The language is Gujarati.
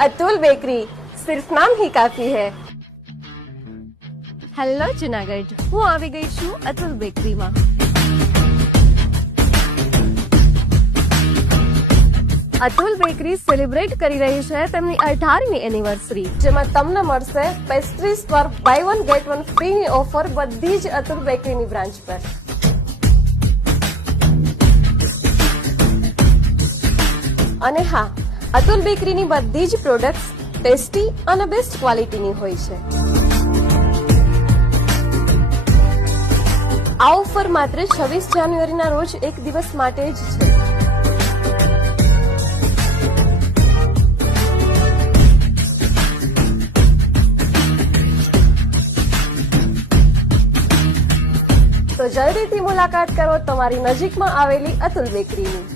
अतुल बेकरी, सिर्फ नाम ही काफी है। હેલો જુનાગઢ, હું આવી ગઈ છું અતુલ બેકરીમાં। અતુલ બેકરી સેલિબ્રેટ કરી રહી છે તેમની 18મી એનિવર્સરી, જેમાં તમને મળશે પેસ્ટ્રીઝ પર બાય વન ગેટ વન ફ્રીની ઓફર બધી જ અતુલ બેકરીની બ્રાન્ચ પર। અને હા, અતુલ બેકરીની બધી જ પ્રોડક્ટ્સ ટેસ્ટી અને બેસ્ટ ક્વોલિટીની હોય છે। આ ઓફર માત્ર 26 જાન્યુઆરીના રોજ એક દિવસ માટે જ છે। તો જલ્દીથી મુલાકાત કરો તમારી નજીકમાં આવેલી અતુલ બેકરીની।